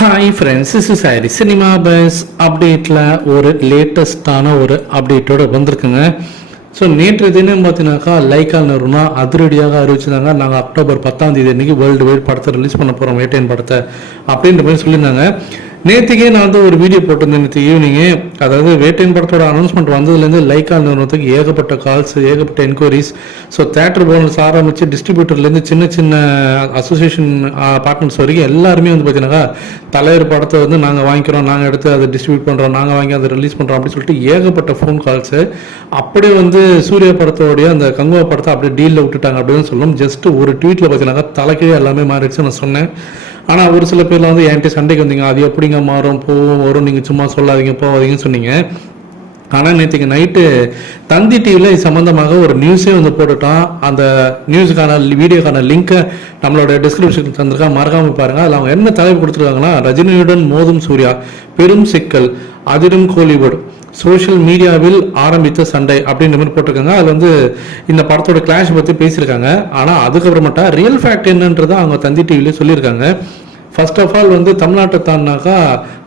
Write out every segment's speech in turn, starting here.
Hi friends is sorry cinema buzz அப்டேட்டில் ஒரு லேட்டஸ்டான ஒரு அப்டேட்டோட வந்திருக்குங்க. ஸோ நேற்று தினம் பார்த்தீங்கன்னாக்கா லைக்கா நிறுவனம் அதிரடியாக அறிவிச்சிருந்தாங்க. நாங்கள் அக்டோபர் பத்தாம் தேதி அன்னைக்கு வேர்ல்டு வைட் படத்தை ரிலீஸ் பண்ண போகிறோம் வேட்டையன் படத்தை அப்படின்ற மாதிரி சொல்லியிருந்தாங்க. நேற்றுக்கே நான் வந்து ஒரு வீடியோ போட்டிருந்தேன் நேற்று ஈவினிங்கு அதாவது வேட்டையன் படத்தோட அனௌன்ஸ்மெண்ட் வந்ததுலேருந்து லைக்கா நிறுவனத்துக்கு ஏகப்பட்ட கால்ஸ் ஏகப்பட்ட என்கொயரிஸ் ஸோ தேட்டர் போனஸ் ஆரம்பித்து டிஸ்ட்ரிபியூட்டர்லேருந்து சின்ன சின்ன அசோசியேஷன் பார்ட்னர்ஸ் வரைக்கும் எல்லாருமே வந்து பார்த்தீங்கன்னாக்கா தலைவர் படத்தை வந்து நாங்கள் வாங்கிக்கிறோம் நாங்கள் எடுத்து அதை டிஸ்ட்ரிபியூட் பண்ணுறோம் நாங்கள் வாங்கி அதை ரிலீஸ் பண்ணுறோம் அப்படின்னு சொல்லிட்டு ஏகப்பட்ட ஃபோன் கால்ஸு அப்படியே வந்து சூர்யா படத்தோடைய அந்த கங்குவா படத்தை அப்படியே டீலில் விட்டுட்டாங்க அப்படின்னு சொல்லணும் ஜஸ்ட் ஒரு ட்வீட்டில் பார்த்தீங்கன்னாக்கா தலைக்கே எல்லாமே மாறிடுச்சு நான் சொன்னேன். ஆனால் ஒரு சில பேர்லாம் வந்து என்கிட்ட சண்டைக்கு வந்தீங்க. அது எப்படிங்க மாறும்? போகும் வரும். நீங்கள் சும்மா சொல்லாதீங்க போகாதீங்கன்னு சொன்னீங்க. ஆனால் நேற்றுக்கு நைட்டு தந்தி டிவியில் இது சம்மந்தமாக ஒரு நியூஸே வந்து போட்டுட்டோம் அந்த நியூஸுக்கான வீடியோக்கான லிங்க்கை நம்மளோட டிஸ்கிரிப்ஷன் தந்திருக்கா மறக்காமல் பாருங்கள் அதில் அவங்க என்ன தலைப்பு கொடுத்துருக்காங்கன்னா ரஜினியுடன் மோதும் சூர்யா பெரும் சிக்கல் அதிரும் கோலிவுட். சோஷியல் மீடியாவில் ஆரம்பித்த சண்டை அப்படின்ற மாதிரி போட்டிருக்காங்க. அதில் வந்து இந்த படத்தோட கிளாஷ் பற்றி பேசியிருக்காங்க. ஆனால் அதுக்கப்புறமேட்டா ரியல் ஃபேக்ட் என்னன்றதை அவங்க தந்தி டிவிலே சொல்லியிருக்காங்க. ஃபர்ஸ்ட் ஆஃப் ஆல் வந்து தமிழ்நாட்டை தாண்டினாக்கா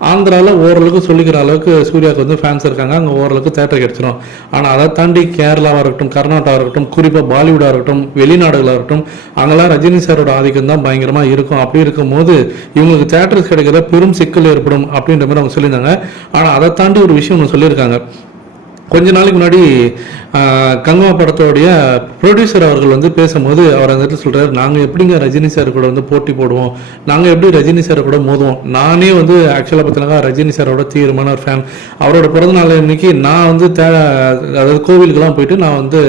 ஆந்திராவில் ஓரளவுக்கு சொல்லிக்கிற அளவுக்கு சூர்யாவுக்கு வந்து ஃபேன்ஸ் இருக்காங்க. அங்கே ஓரளவுக்கு தேட்டர் கிடச்சிரும் ஆனால் அதை தாண்டி கேரளாவாக இருக்கட்டும் கர்நாடகா இருக்கட்டும் குறிப்பாக பாலிவுடாக இருக்கட்டும் வெளிநாடுகளாக இருக்கட்டும் அங்கெல்லாம் ரஜினி சாரோட ஆதிக்கம் தான் பயங்கரமாக இருக்கும். அப்படி இருக்கும்போது இவங்களுக்கு தேட்டர்ஸ் கிடைக்கிற பெரும் சிக்கல் ஏற்படும் அப்படின்ற மாதிரி அவங்க சொல்லியிருந்தாங்க. ஆனால் அதை தாண்டி ஒரு விஷயம் ஒன்று சொல்லியிருக்காங்க. கொஞ்ச நாளைக்கு முன்னாடி கங்கமா படத்தோடைய ப்ரொடியூசர் அவர்கள் வந்து பேசும்போது அவர் அந்த இடத்துல சொல்கிறார் நாங்கள் எப்படிங்க ரஜினி சார் கூட வந்து போட்டி போடுவோம்? நாங்கள் எப்படி ரஜினி சார் கூட மோதுவோம்? நானே வந்து ஆக்சுவலாக பார்த்தீங்கன்னா ரஜினி சாரோட தீவிரமான ஒரு ஃபேன் அவரோட பிறந்தநாள் இன்னைக்கு நான் வந்து தே அதாவது கோவிலுக்கெல்லாம் போயிட்டு நான் வந்து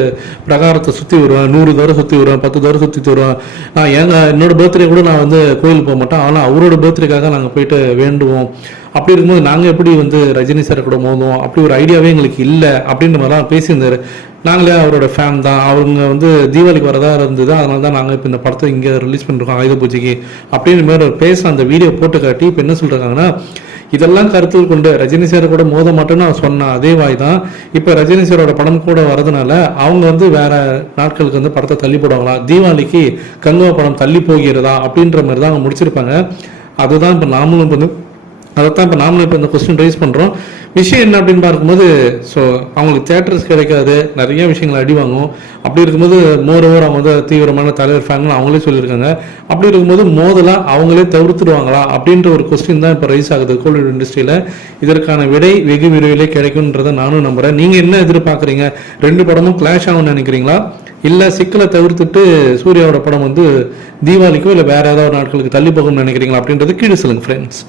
பிரகாரத்தை சுற்றி வருவேன். நூறு தடவை சுற்றி வருவேன் பத்து தடவை சுற்றி வருவேன் நான் எங்கள் என்னோட பர்த்டே கூட நான் வந்து கோயிலுக்கு போக மாட்டேன். ஆனால் அவரோட பர்த்டேக்காக நாங்கள் போயிட்டு வேண்டுவோம். அப்படி இருக்கும்போது நாங்கள் எப்படி வந்து ரஜினி சார் கூட மோதுவோம்? அப்படி ஒரு ஐடியாவே எங்களுக்கு இல்லை அப்படின்ற மாதிரிலாம் பேசியிருந்தார். நாங்களே அவரோட ஃபேன் தான். அவங்க வந்து தீபாவளிக்கு வரதா இருந்தது. அதனால தான் நாங்கள் இப்போ இந்த படத்தை இங்கே ரிலீஸ் பண்ணிருக்கோம் ஆயுத பூஜைக்கு. அப்படின்ற மாதிரி ஒரு பேச அந்த வீடியோ போட்டு காட்டி இப்போ என்ன சொல்கிறாங்கன்னா இதெல்லாம் கருத்தில் கொண்டு ரஜினி சார் கூட மோத மாட்டேன்னு நான் சொன்னான் அதே வாய் தான். இப்போ ரஜினி சாரோட படம் கூட வரதுனால அவங்க வந்து வேற நாட்களுக்கு வந்து படத்தை தள்ளி போடுவாங்களா? தீபாவளிக்கு கங்குவா படம் தள்ளி போகிறதா? அப்படின்ற மாதிரி தான் அவங்க முடிச்சிருப்பாங்க. அதுதான் இப்போ நாமளும் வந்து அதைத்தான் இப்போ நாமளும் இப்போ இந்த கொஸ்டின் ரைஸ் பண்ணுறோம் விஷயம் என்ன அப்படின்னு பார்க்கும்போது ஸோ அவங்களுக்கு தேட்டர்ஸ் கிடைக்காது. நிறைய விஷயங்கள் அடி வாங்கும் அப்படி இருக்கும்போது மோர் ஓவர் அவங்க வந்து தீவிரமான தலைவர் ஃபேன் அவங்களே சொல்லியிருக்காங்க. அப்படி இருக்கும்போது மோதலாக அவங்களே தவிர்த்துடுவாங்களா? அப்படின்ற ஒரு கொஸ்டின் தான் இப்போ ரைஸ் ஆகுது கோல்டு இண்டஸ்ட்ரியில் இதற்கான விடை வெகு விரைவிலே கிடைக்கும்ன்றதை நானும் நம்புகிறேன் நீங்கள் என்ன எதிர்பார்க்குறீங்க? ரெண்டு படமும் கிளாஷ் ஆகும்னு நினைக்கிறீங்களா? இல்லை சிக்கலை தவிர்த்துட்டு சூர்யாவோட படம் வந்து தீபாவளிக்கோ இல்லை வேற ஏதாவது நாட்களுக்கு தள்ளி போகும்னு நினைக்கிறீங்களா? அப்படின்றது கீழே சொல்லுங்க ஃப்ரெண்ட்ஸ்